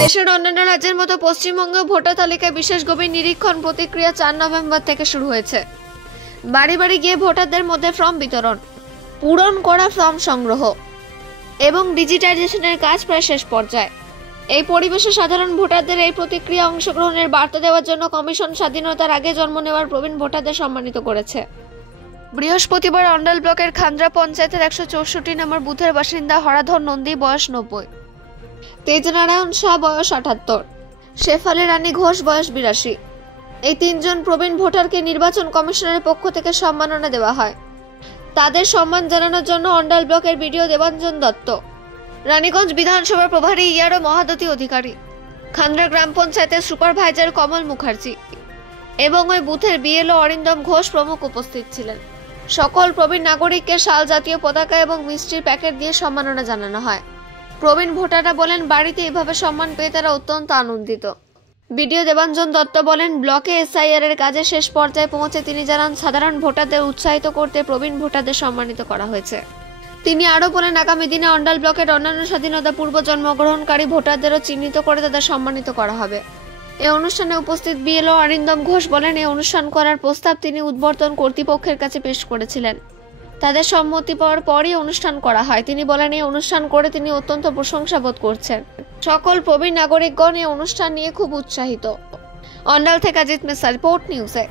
দেশের অন্যান্য রাজ্যের মতো পশ্চিমবঙ্গে ভোটার তালিকায় বিশেষ গভীর নিরীক্ষণ প্রক্রিয়া 4 নভেম্বর থেকে শুরু হয়েছে। বাড়ি বাড়ি গিয়ে ভোটারদের মধ্যে ফর্ম বিতরণ, পূরণ করা ফর্ম সংগ্রহ এবং ডিজিটাইজেশনের কাজ প্রায় শেষ পর্যায়ে। এই পরিবেশে সাধারণ ভোটারদের এই প্রতিক্রিয়া অংশগ্রহণের বার্তা দেওয়ার জন্য কমিশন স্বাধীনতার আগে জন্ম নেওয়ার প্রবীণ ভোটারদের সম্মানিত করেছে। বৃহস্পতিবার অন্ডাল ব্লকের খান্দ্রা পঞ্চায়েতের 164 নম্বর বুথের বাসিন্দা হরাধর নন্দী, বয়স 90, তেজনারায়ণ শাহ, বয়স 78, শেফালি রানী ঘোষ, বয়স 82, এই 3 জন প্রবীণ ভোটারকে নির্বাচন কমিশনের পক্ষ থেকে সম্মাননা দেওয়া হয়। তাদের সম্মান জানানোর জন্য অন্ডাল ব্লকের বিডিও দেবাঞ্জন দত্ত, রানীগঞ্জ বিধানসভার প্রভারী ইয়ারো মহাদতী অধিকারী, খান্দ্রা গ্রাম পঞ্চায়েতের সুপারভাইজার কমল মুখার্জি এবং ওই বুথের বিএলও অরিন্দম ঘোষ প্রমুখ উপস্থিত ছিলেন। সকল প্রবীণ নাগরিককে শাল জাতীয় পতাকা এবং মিষ্টির প্যাকেট দিয়ে সম্মাননা জানানো হয়। প্রবীণ ভোটাররা বলেন, বাড়িতে এভাবে সম্মান পেয়ে তারা অত্যন্ত আনন্দিত। বিডিও দেবাঞ্জন দত্ত বলেন, ব্লকে এসআইআর এর কাজে শেষ পর্যায়ে পৌঁছে তিনি জানান, সাধারণ ভোটারদের উৎসাহিত করতে প্রবীণ ভোটারদের সম্মানিত করা হয়েছে। তিনি আরও বলেন, আগামী দিনে অন্ডাল ব্লকের অন্যান্য স্বাধীনতা পূর্ব জন্মগ্রহণকারী ভোটারদেরও চিহ্নিত করে তাদের সম্মানিত করা হবে। এই অনুষ্ঠানে উপস্থিত বিএলও অরিন্দম ঘোষ বলেন, এই অনুষ্ঠান করার প্রস্তাব তিনি উদ্বর্তন কর্তৃপক্ষের কাছে পেশ করেছিলেন। তাদের সম্মতি পাওয়ার পরই অনুষ্ঠান করা হয়। তিনি বলেন, এই অনুষ্ঠান করে তিনি অত্যন্ত প্রশংসা বোধ করছেন। সকল প্রবীণ নাগরিকগণ এই অনুষ্ঠান নিয়ে খুব উৎসাহিত। অন্ডাল থেকে অজিত মিশ্রা, রিপোর্ট নিউজে।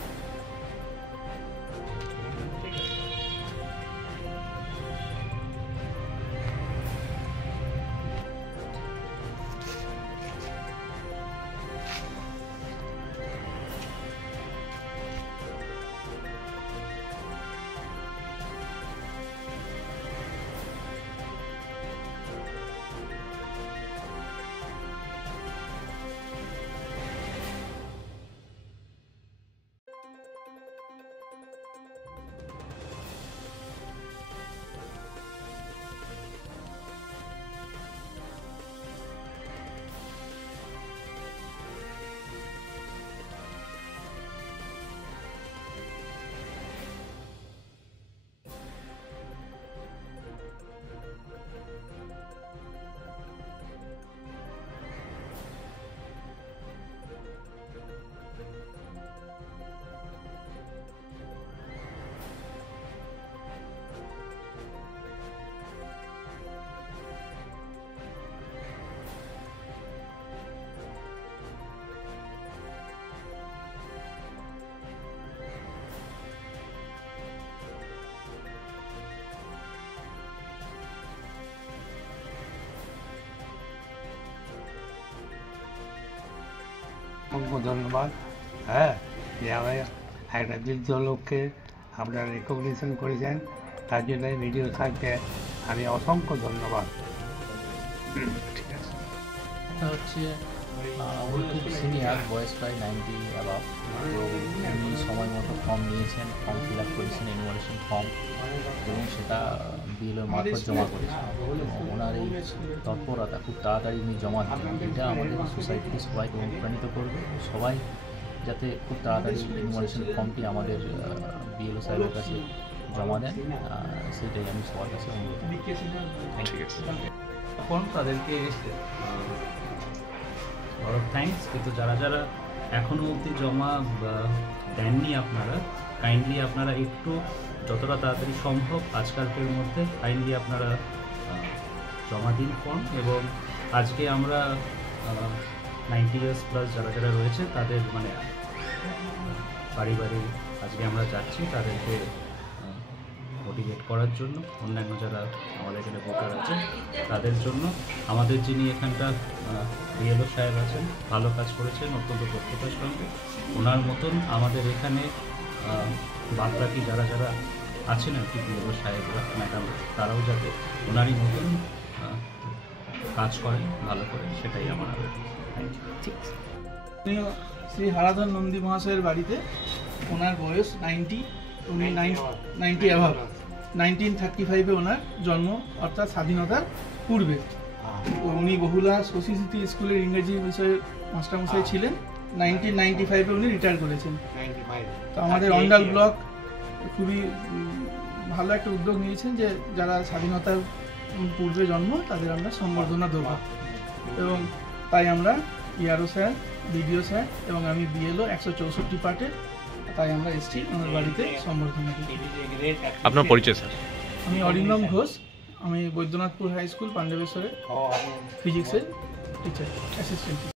অসংখ্য ধন্যবাদ। হ্যাঁ, যে আমি একটা বৃদ্ধ লোককে আপনারা রেকগনিশন করেছেন, তার জন্য ভিডিও থাকতে আমি অসংখ্য ধন্যবাদ। ঠিক আছে, হচ্ছে উনি খুব সিনিয়র, বয়স প্রায় 90 অ্যাবাভ। তো উনি সময় মতো ফর্ম নিয়েছেন, ফর্ম ফিল আপ করেছেন, এনুমারেশন ফর্ম, এবং সেটা বিএলওর মারফত জমা করেছেন। এবং ওনার এই তৎপরতা, খুব তাড়াতাড়ি উনি জমা দেন, এটা আমাদের সোসাইটিকে সবাইকে অনুপ্রাণিত করবে। সবাই যাতে খুব তাড়াতাড়ি এনুমারেশন ফর্মটি আমাদের বিএলও সাহেবের কাছে জমা দেন, সেটাই আমি সবার কাছে অনুরোধ করি। এখন তাদেরকে থ্যাঙ্কস, কিন্তু যারা যারা এখনও অবধি জমা দেননি আপনারা কাইন্ডলি আপনারা একটু যতটা তাড়াতাড়ি সম্ভব আজকালকের মধ্যে কাইন্ডলি আপনারা জমা দিন ফর্ম। এবং আজকে আমরা 90 ইয়ার্স প্লাস যারা যারা রয়েছে তাদের মানে বাড়ি বাড়ি আজকে আমরা যাচ্ছি তাদেরকে মোটিভেট করার জন্য। অন্যান্য যারা আমাদের এখানে ভোটার আছে তাদের জন্য আমাদের যিনি এখানকার বিএলও সাহেব আছেন, ভালো কাজ করেছেন অত্যন্ত দক্ষতার সঙ্গে। ওনার মতন আমাদের এখানে বাদবাকি যারা যারা আছেন আর কি বিএলও সাহেবরা, ম্যাডাম, তারাও যাতে ওনারই মতন কাজ করেন ভালো করে, সেটাই আমার ঠিক আছে। শ্রী হরাধর নন্দী মহাশয়ের বাড়িতে ওনার বয়স 90, উনি 90 অ্যাভাব। 1935-এ ওনার জন্ম, অর্থাৎ স্বাধীনতার পূর্বে। উনি বহুলা শশীস্মৃতি স্কুলের ইংরেজি বিষয়ে মাস্টারমশাই ছিলেন। 1995-এ উনি রিটায়ার করেছেন। তো আমাদের অন্ডাল ব্লক খুবই ভালো একটা উদ্যোগ নিয়েছেন যে যারা স্বাধীনতার পূর্বে জন্ম তাদের আমরা সম্বর্ধনা দেবো। এবং তাই আমরা ইয়ারও স্যার, বিডিও স্যার এবং আমি বিএলও 164 পার্টে, তাই আমরা এসছি আমার বাড়িতে সম্বর্ধনা দিতে। আপনার পরিচয় স্যার? আমি অরিন্দম ঘোষ, আমি বৈদ্যনাথপুর হাই স্কুল পাঞ্জাবেশ্বরের ফিজিক্সের টিচার, অ্যাসিস্ট্যান্ট।